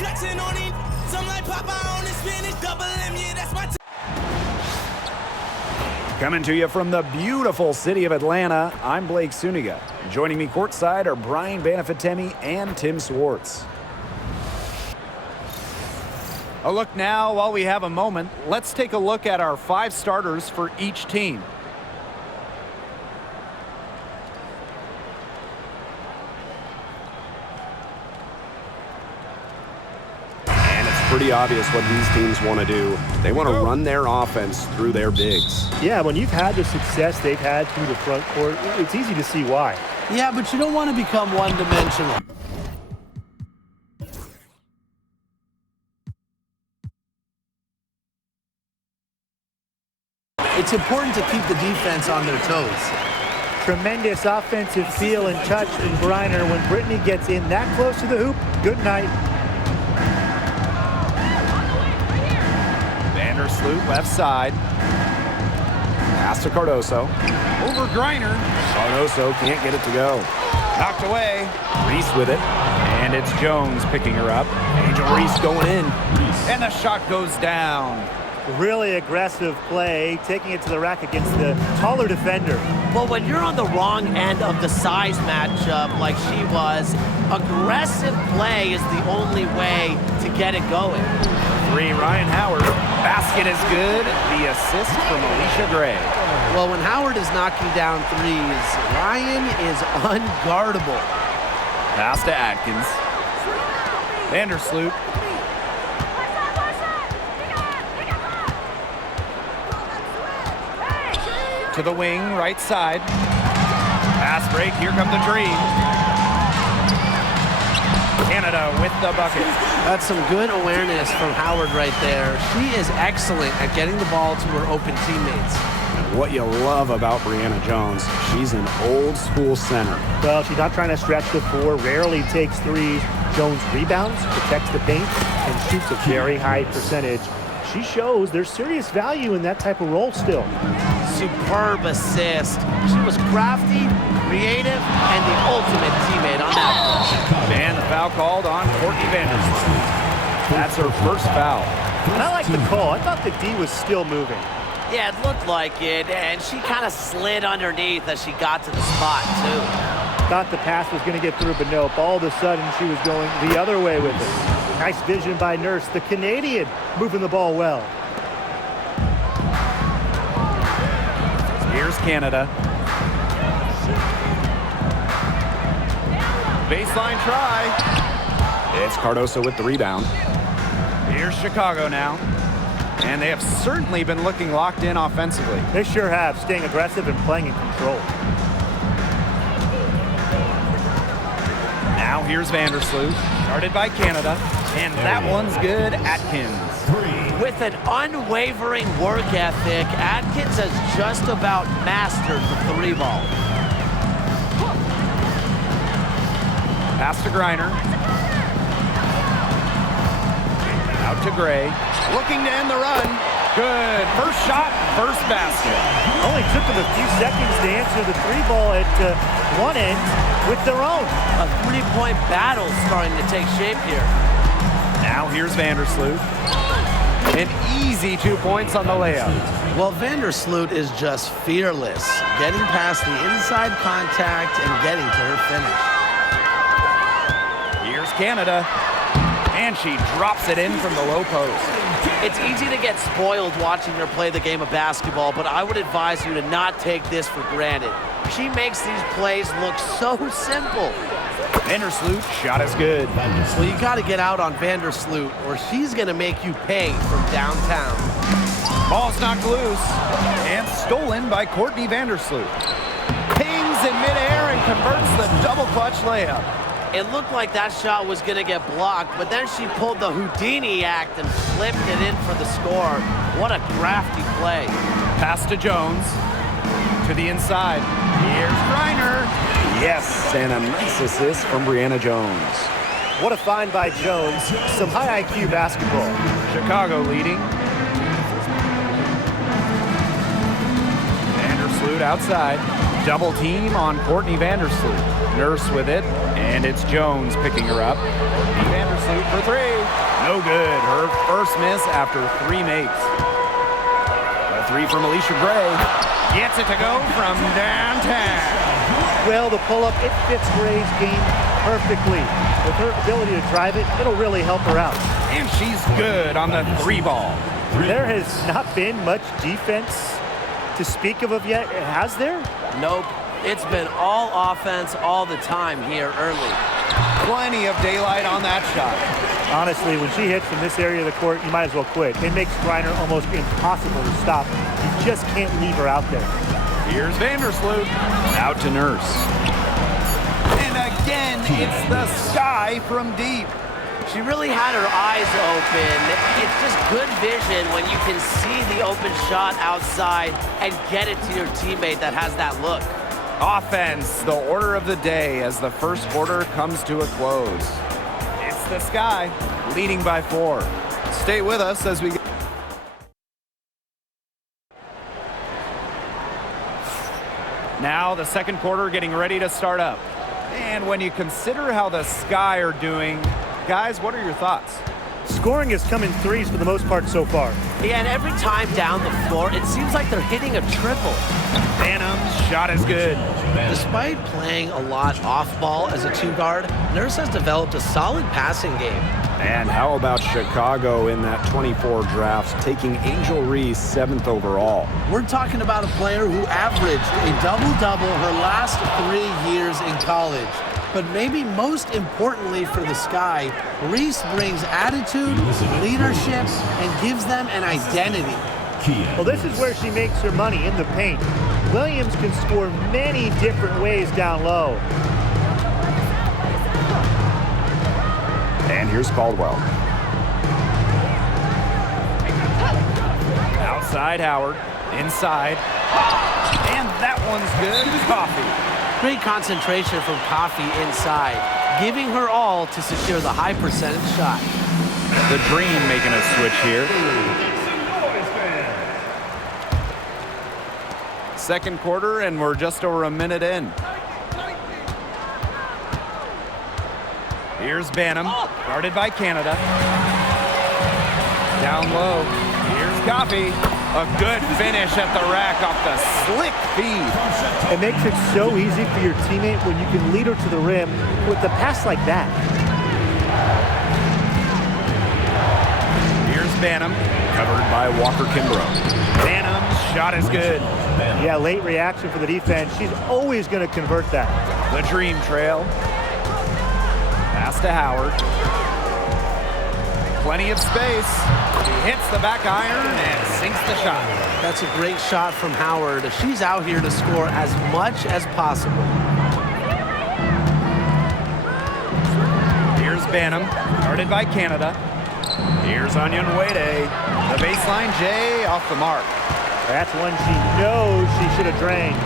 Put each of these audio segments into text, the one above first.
flexing on it. Some like Popeye on the spinach, double M, yeah, that's my Coming to you from the beautiful city of Atlanta, I'm Blake Suniga. Joining me courtside are Brian Banafitemi and Tim Swartz. A look now, while we have a moment, let's take a look at our 5 starters for each team. Pretty obvious what these teams want to do. They want to run their offense through their bigs. Yeah, when you've had the success they've had through the front court, it's easy to see why. Yeah, but you don't want to become one-dimensional. It's important to keep the defense on their toes. Tremendous offensive feel and touch from Griner. When Brittany gets in that close to the hoop, good night. Vandersloot left side. Pass to Cardoso. Over Griner. Cardoso can't get it to go. Knocked away. Reese with it. And it's Jones picking her up. Angel Reese going in. And the shot goes down. Really aggressive play, taking it to the rack against the taller defender. Well, when you're on the wrong end of the size matchup like she was, aggressive play is the only way to get it going. 3, Ryan Howard. Basket is good. The assist from Alicia Gray. Well, when Howard is knocking down threes, Ryan is unguardable. Pass to Atkins. Vandersloot. To the wing, right side. Pass break, here come the Dream. Canada with the bucket. That's some good awareness from Howard right there. She is excellent at getting the ball to her open teammates. What you love about Brianna Jones, she's an old school center. Well, she's not trying to stretch the floor, rarely takes threes. Jones rebounds, protects the paint, and shoots a very high percentage. She shows there's serious value in that type of role still. Superb assist. She was crafty, creative, and the ultimate teammate on that. And the foul called on Courtney Vandersloot. That's her first foul. And I like the call. I thought the D was still moving. Yeah, it looked like it, and she kind of slid underneath as she got to the spot, too. Thought the pass was going to get through, but nope. All of a sudden, she was going the other way with it. Nice vision by Nurse, the Canadian, moving the ball well. Here's Canada. Baseline try. It's Cardoso with the rebound. Here's Chicago now. And they have certainly been looking locked in offensively. They sure have, staying aggressive and playing in control. Now here's Vandersloot, started by Canada, and that one's good. Atkins. With an unwavering work ethic, Atkins has just about mastered the 3 ball. Pass to Griner. Out to Gray. Looking to end the run. Good. First shot, first basket. Only took them a few seconds to answer the 3 ball at one end with their own. A 3-point battle starting to take shape here. Now here's Vandersloot. An easy 2 points on the layup. Well, Vandersloot is just fearless, getting past the inside contact and getting to her finish. Here's Canada. And she drops it in from the low post. It's easy to get spoiled watching her play the game of basketball, but I would advise you to not take this for granted. She makes these plays look so simple. Vandersloot, shot is good. Well, you got to get out on Vandersloot, or she's going to make you pay from downtown. Ball's knocked loose and stolen by Courtney Vandersloot. Pings in midair and converts the double clutch layup. It looked like that shot was going to get blocked, but then she pulled the Houdini act and flipped it in for the score. What a crafty play. Pass to Jones. To the inside. Here's Griner. Yes, and a nice assist from Brianna Jones. What a find by Jones. Some high IQ basketball. Chicago leading. Vandersloot outside. Double team on Courtney Vandersloot. Nurse with it. And it's Jones picking her up. Vandersloot for three. No good. Her first miss after 3 makes. A three from Alicia Gray. Gets it to go from downtown. Well, the pull-up, it fits Gray's game perfectly. With her ability to drive it, it'll really help her out. And she's good on the 3-ball. There has not been much defense to speak of yet, has there? Nope. It's been all offense all the time here early. Plenty of daylight on that shot. Honestly, when she hits from this area of the court, you might as well quit. It makes Griner almost impossible to stop. You just can't leave her out there. Here's Vandersloot. Out to Nurse. And again, it's the sky from deep. She really had her eyes open. It's just good vision when you can see the open shot outside and get it to your teammate that has that look. Offense, the order of the day as the first quarter comes to a close. It's the Sky, leading by 4. Stay with us as we... Now the second quarter getting ready to start up. And when you consider how the Sky are doing, guys, what are your thoughts? Scoring has come in threes for the most part so far. Yeah, and every time down the floor, it seems like they're hitting a triple. Phantom's shot is good. Despite playing a lot off-ball as a 2-guard, Nurse has developed a solid passing game. And how about Chicago in that 24 draft, taking Angel Reese 7th overall? We're talking about a player who averaged a double-double her last 3 years in college. But maybe most importantly for the Sky, Reese brings attitude, leadership, and gives them an identity. Well, this is where she makes her money, in the paint. Williams can score many different ways down low. And here's Caldwell. Outside Howard, inside. And that one's good. Coffee. Great concentration from Coffee inside, giving her all to secure the high percentage shot. The Dream making a switch here. Second quarter, and we're just over a minute in. Here's Banham, guarded by Canada. Down low, here's Coffee. A good finish at the rack off the slick feed. It makes it so easy for your teammate when you can lead her to the rim with a pass like that. Here's Banham, covered by Walker Kimbrough. Banham's shot is good. Yeah, late reaction for the defense. She's always going to convert that. The Dream trail. Pass to Howard. Plenty of space. He hits the back iron and sinks the shot. That's a great shot from Howard. She's out here to score as much as possible. Here's Banham, guarded by Canada. Here's Onion Wade. The baseline J off the mark. That's one she knows she should have drained.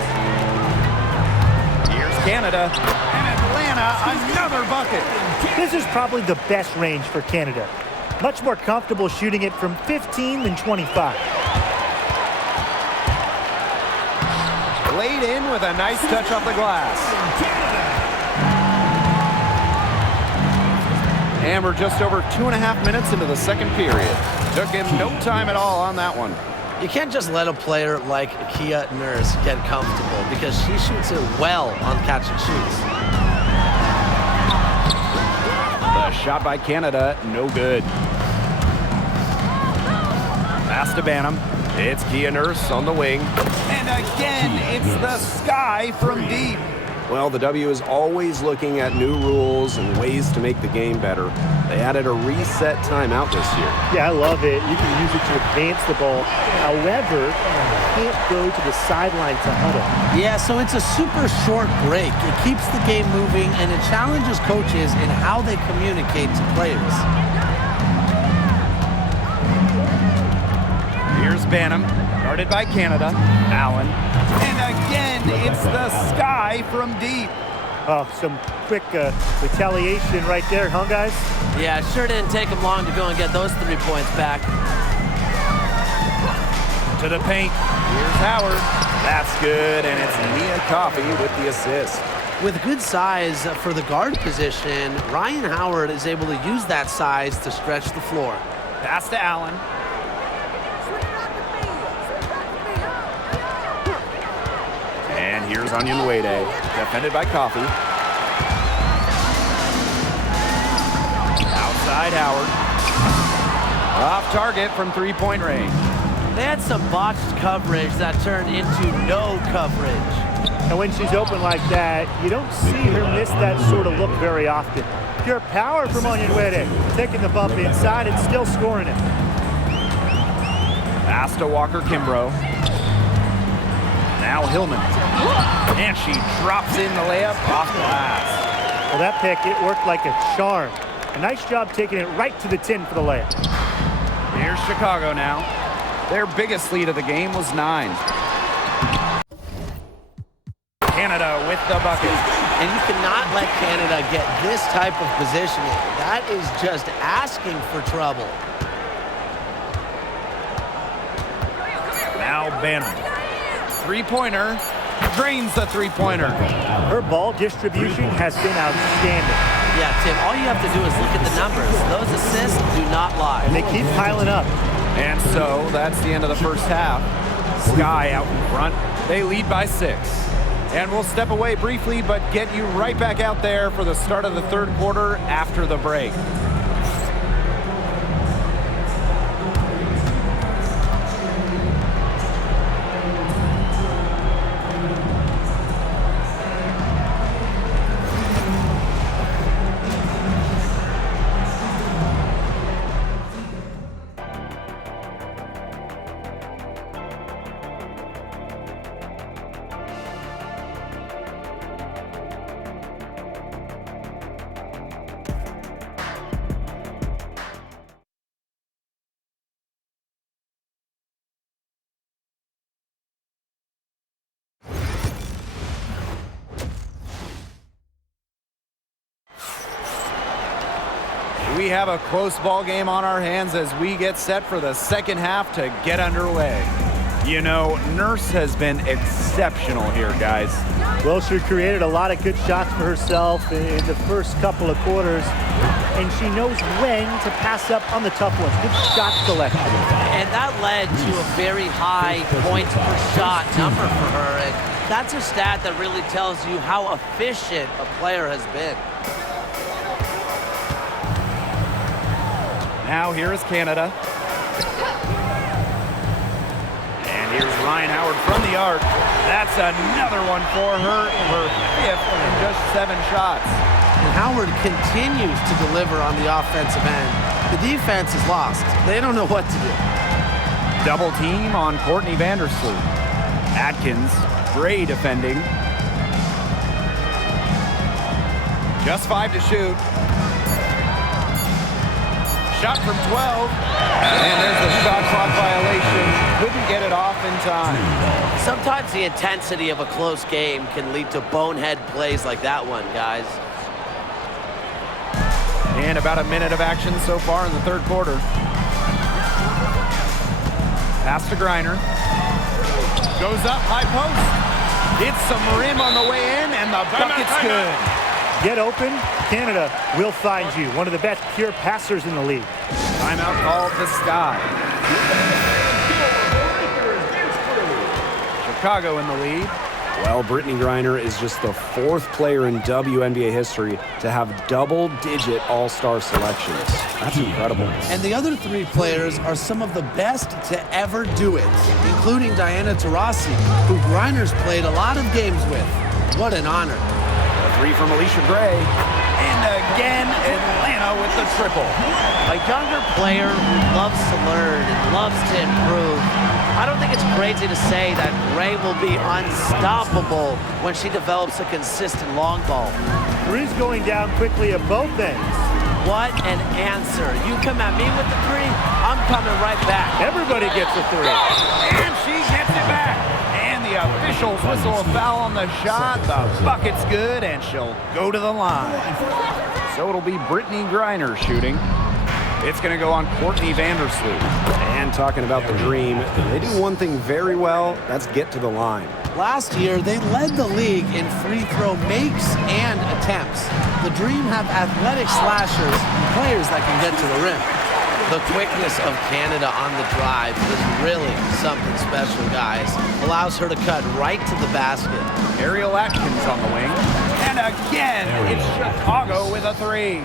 Here's Canada. And Atlanta, another bucket. This is probably the best range for Canada. Much more comfortable shooting it from 15 than 25. Laid in with a nice touch off the glass. And we're just over 2.5 minutes into the second period. Took him no time at all on that one. You can't just let a player like Kia Nurse get comfortable because she shoots it well on catch and shoots. The shot by Canada, no good. Pass to Banham. It's Kia Nurse on the wing. And again, it's the Sky from deep. Well, the W is always looking at new rules and ways to make the game better. They added a reset timeout this year. Yeah, I love it. You can use it to advance the ball. However, you can't go to the sideline to huddle. Yeah, so it's a super short break. It keeps the game moving, and it challenges coaches in how they communicate to players. Here's Banham, guarded by Canada. Allen. And again, it's the Sky from deep. Oh, some quick retaliation right there, huh, guys? Yeah, it sure didn't take them long to go and get those 3 points back. To the paint. Here's Howard. That's good, and it's Nia Coffee with the assist. With good size for the guard position, Ryan Howard is able to use that size to stretch the floor. Pass to Allen. And here's Onyenwere, defended by Coffey. Outside Howard. Off target from three-point range. They had some botched coverage that turned into no coverage. And when she's open like that, you don't see her miss that sort of look very often. Pure power from Onyenwere, taking the bump inside and still scoring it. Pass to Walker Kimbrough. Now Hillman. And she drops in the layup off glass. Well, that pick, it worked like a charm. A nice job taking it right to the tin for the layup. Here's Chicago now. Their biggest lead of the game was 9. Canada with the bucket. And you cannot let Canada get this type of positioning. That is just asking for trouble. Now Banner. Three-pointer. Drains the three-pointer. Her ball distribution has been outstanding. Yeah, Tim, all you have to do is look at the numbers. Those assists do not lie. And they keep piling up. And so that's the end of the first half. Sky out in front. They lead by 6. And we'll step away briefly, but get you right back out there for the start of the third quarter after the break. We have a close ball game on our hands as we get set for the second half to get underway. You know, Nurse has been exceptional here, guys. Well, she created a lot of good shots for herself in the first couple of quarters, and she knows when to pass up on the tough ones. Good shot selection. And that led to a very high points per shot number for her. And that's a stat that really tells you how efficient a player has been. Now here is Canada. And here's Ryan Howard from the arc. That's another one for her 5th in just 7 shots. And Howard continues to deliver on the offensive end. The defense is lost. They don't know what to do. Double team on Courtney Vandersloot. Atkins, Gray defending. Just 5 to shoot. Shot from 12, and there's the shot clock violation. Couldn't get it off in time. Sometimes the intensity of a close game can lead to bonehead plays like that one, guys. And about a minute of action so far in the third quarter. Pass to Griner. Goes up, high post. Hits some rim on the way in, and the bucket's good. Get open, Canada will find you. One of the best pure passers in the league. Timeout called to Sky. Chicago in the lead. Well, Brittany Griner is just the 4th player in WNBA history to have double-digit all-star selections. That's incredible. And the other 3 players are some of the best to ever do it, including Diana Taurasi, who Griner's played a lot of games with. What an honor. A 3 from Alicia Gray. And again, Atlanta with the triple. A younger player who loves to learn and loves to improve. I don't think it's crazy to say that Gray will be unstoppable when she develops a consistent long ball. Three's going down quickly at both ends. What an answer. You come at me with the 3, I'm coming right back. Everybody gets a 3. And she gets it back. And the officials whistle a foul on the shot. The bucket's good, and she'll go to the line. So it'll be Brittany Griner shooting. It's going to go on Courtney Vandersloot. And talking about the dream, they do one thing very well, that's get to the line. Last year, they led the league in free throw makes and attempts. The Dream have athletic slashers and players that can get to the rim. The quickness of Canada on the drive is really something special, guys. Allows her to cut right to the basket. Ariel Atkins on the wing. And again, it's Chicago with a three.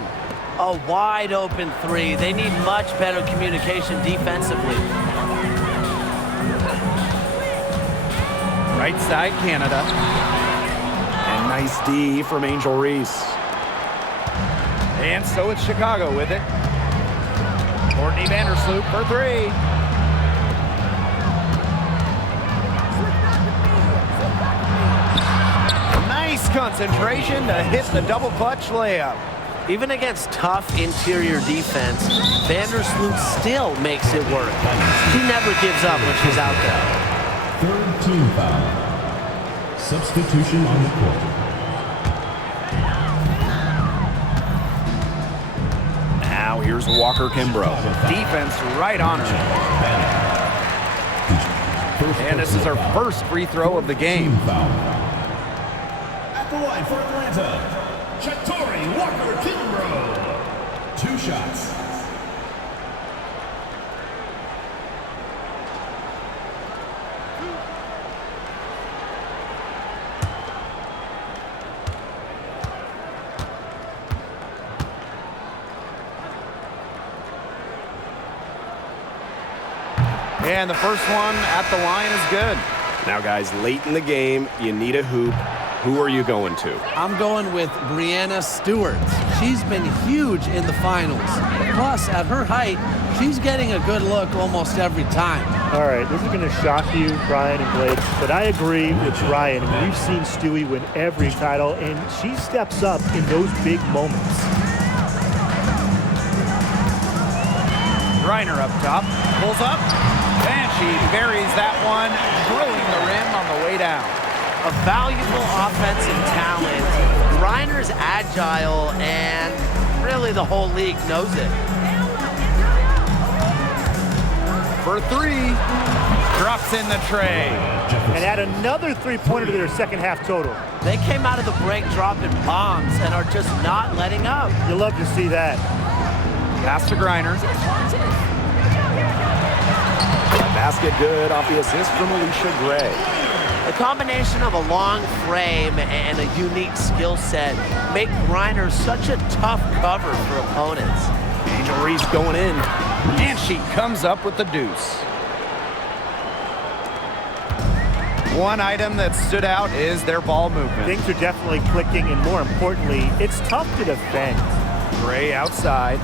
A wide open three. They need much better communication defensively. Right side, Canada. And nice D from Angel Reese. And so it's Chicago with it. Courtney Vandersloot for three. Nice concentration to hit the double clutch layup. Even against tough interior defense, Vandersloot still makes it work. She never gives up when she's out there. Third team foul. Substitution on the court. Now here's Walker Kimbrough. Defense right on her. And this is her first free throw of the game. At the line for Atlanta, Chatori Walker Kimbrough. 2 shots. And the first one at the line is good. Now, guys, late in the game, you need a hoop. Who are you going to? I'm going with Brianna Stewart. She's been huge in the finals. Plus, at her height, she's getting a good look almost every time. All right, this is going to shock you, Brian and Blake, but I agree with Brian. I mean, we've seen Stewie win every title, and she steps up in those big moments. Griner up top, pulls up, and she buries that one, drilling the rim on the way down. A valuable offensive talent. Griner's agile, and really the whole league knows it. For three, drops in the tray. And add another three-pointer to their second half total. They came out of the break dropping bombs and are just not letting up. You love to see that. Pass to Griner. Basket good off the assist from Alicia Gray. The combination of a long frame and a unique skill set make Griner such a tough cover for opponents. Angel Reese going in, and she comes up with the deuce. One item that stood out is their ball movement. Things are definitely clicking, and more importantly, it's tough to defend. Gray outside.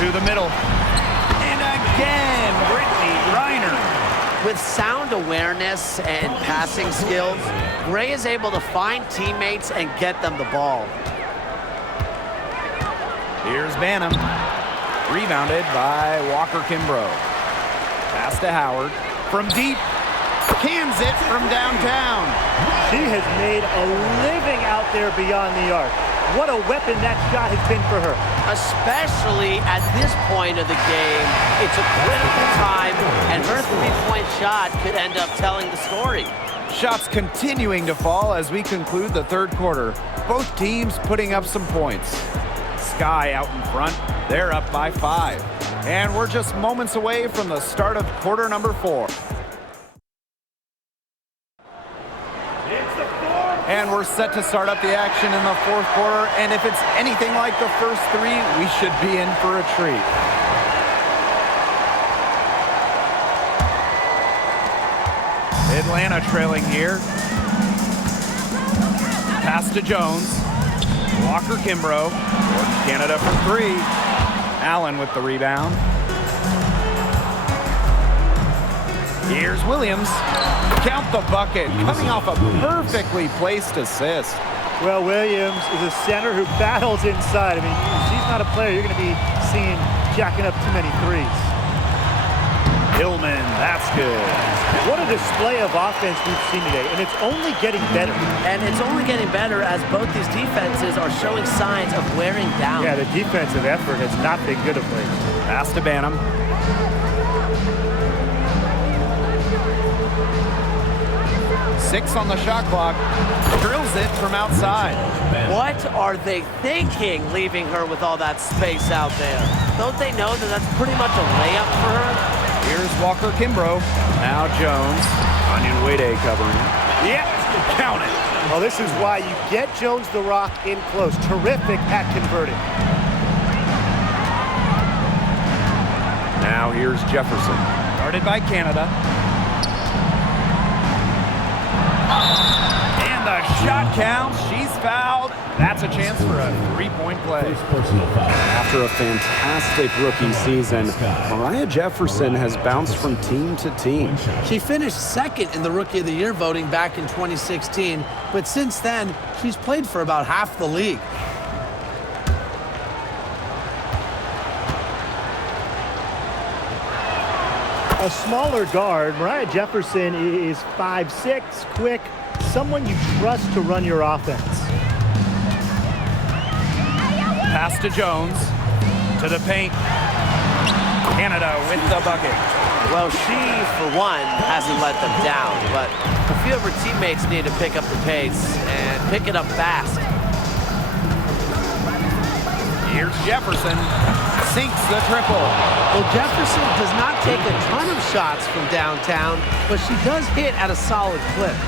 To the middle. And again, Brittany Griner. With sound awareness and passing skills, Gray is able to find teammates and get them the ball. Here's Banham. Rebounded by Walker Kimbrough. Pass to Howard. From deep. Cans it from downtown. She has made a living out there beyond the arc. What a weapon that shot has been for her. Especially at this point of the game, it's a critical time, and her three-point shot could end up telling the story. Shots continuing to fall as we conclude the third quarter. Both teams putting up some points. Sky out in front. They're up by 5. And we're just moments away from the start of quarter number 4. And we're set to start up the action in the fourth quarter. And if it's anything like the first 3, we should be in for a treat. Atlanta trailing here. Pass to Jones. Walker Kimbrough. Canada for 3. Allen with the rebound. Here's Williams. Count the bucket, coming off a perfectly placed assist. Well, Williams is a center who battles inside. I mean, she's not a player you're going to be seeing jacking up too many threes. Hillman, that's good. What a display of offense we've seen today, and it's only getting better. And it's only getting better as both these defenses are showing signs of wearing down. Yeah, the defensive effort has not been good of late. Pass to Banham. 6 on the shot clock. Drills it from outside. What are they thinking, leaving her with all that space out there? Don't they know that that's pretty much a layup for her? Here's Walker Kimbrough. Now Jones. Onion Wade covering. Yep, count it. Well, this is why you get Jones the Rock in close. Terrific at converting. Now here's Jefferson. Guarded by Canada. And the shot counts. She's fouled. That's a chance for a 3-point play. After a fantastic rookie season, Mariah Jefferson has bounced from team to team. She finished second in the Rookie of the Year voting back in 2016, but since then, she's played for about half the league. A smaller guard, Mariah Jefferson is 5'6", quick, someone you trust to run your offense. Pass to Jones. To the paint. Canada with the bucket. Well, she, for one, hasn't let them down, but a few of her teammates need to pick up the pace and pick it up fast. Here's Jefferson. Sinks the triple. Well, Jefferson does not take a ton of shots from downtown, but she does hit at a solid clip.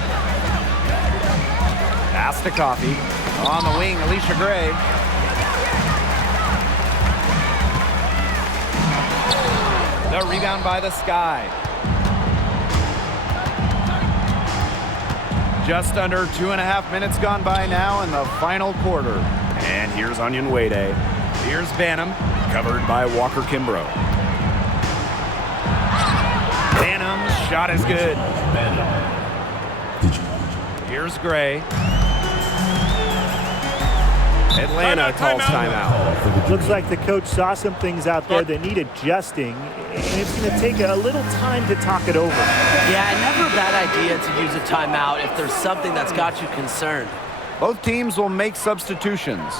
Pass to Coffey. On the wing, Alicia Gray. The rebound by the Sky. Just under 2.5 minutes gone by now in the final quarter. And here's Onion Wade. Here's Banham, covered by Walker Kimbrough. Banham's shot is good. Here's Gray. Atlanta calls timeout. Looks like the coach saw some things out there that need adjusting, and it's going to take a little time to talk it over. Yeah, never a bad idea to use a timeout if there's something that's got you concerned. Both teams will make substitutions.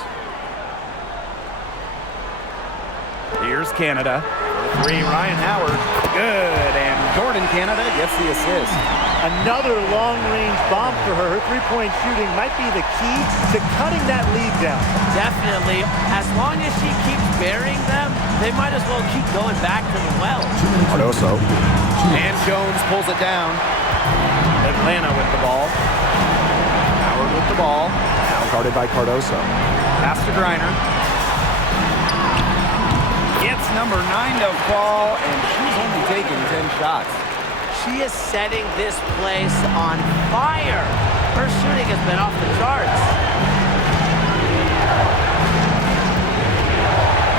Here's Canada. 3, Ryan Howard. Good, and Jordan Canada gets the assist. Another long-range bomb for her. Her three-point shooting might be the key to cutting that lead down. Definitely. As long as she keeps burying them, they might as well keep going back to the well. Cardoso. And Jones pulls it down. Atlanta with the ball. Howard with the ball. Now guarded by Cardoso. Pass to Griner. Gets number 9 to fall, and she's only taken 10 shots. She is setting this place on fire. Her shooting has been off the charts.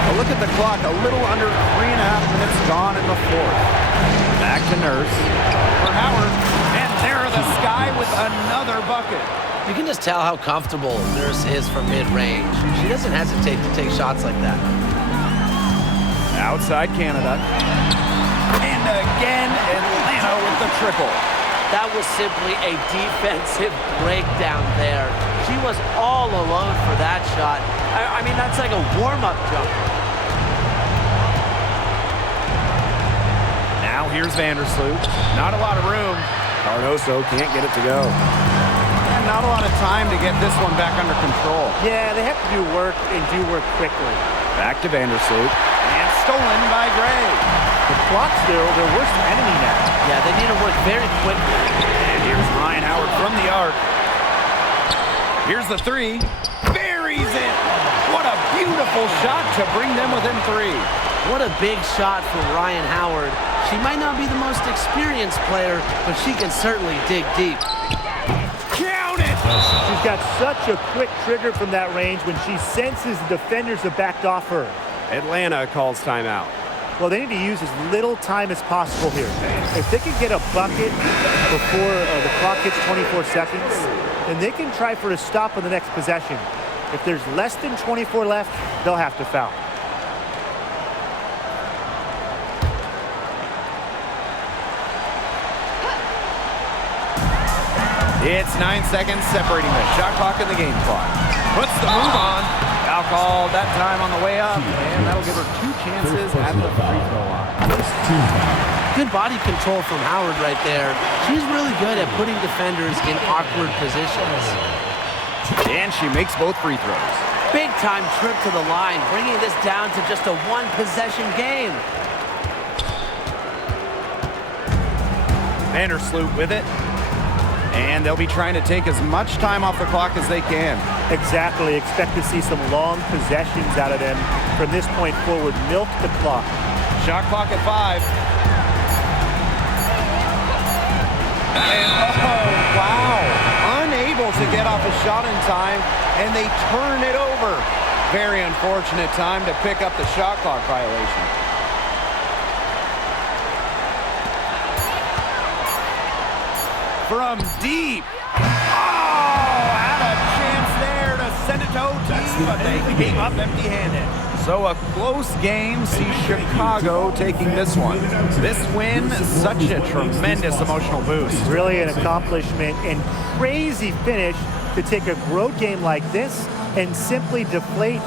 A look at the clock, a little under 3.5 minutes gone in the fourth. Back to Nurse for Howard, and there the Sky with another bucket. You can just tell how comfortable Nurse is from mid-range. She doesn't hesitate to take shots like that. Outside Canada. And again, Atlanta with the triple. That was simply a defensive breakdown there. She was all alone for that shot. I mean, that's like a warm-up jumper. Now here's Vandersloot. Not a lot of room. Cardoso can't get it to go. And not a lot of time to get this one back under control. Yeah, they have to do work and do work quickly. Back to Vandersloot. And stolen by Gray. The clock's their worst enemy now. Yeah, they need to work very quickly. And here's Ryan Howard from the arc. Here's the 3. Buries it. What a beautiful shot to bring them within 3. What a big shot from Ryan Howard. She might not be the most experienced player, but she can certainly dig deep. Count it. She's got such a quick trigger from that range when she senses the defenders have backed off her. Atlanta calls timeout. Well, they need to use as little time as possible here. If they can get a bucket before the clock hits 24 seconds, then they can try for a stop on the next possession. If there's less than 24 left, they'll have to foul. It's 9 seconds separating the shot clock and the game clock. Puts the move on. Foul called that time on the way up, and that'll give her 2 chances at the free throw line. Good body control from Howard right there. She's really good at putting defenders in awkward positions. And she makes both free throws. Big time trip to the line, bringing this down to just a one-possession game. Vandersloot with it. And they'll be trying to take as much time off the clock as they can. Exactly. Expect to see some long possessions out of them from this point forward. Milk the clock. Shot clock at 5. And, oh, wow. Unable to get off a shot in time, and they turn it over. Very unfortunate time to pick up the shot clock violation. From deep. Oh, had a chance there to send it to OT, but they came up empty-handed. So a close game sees Chicago taking this one. This win, such a tremendous emotional boost. Really an accomplishment and crazy finish to take a road game like this and simply deflate.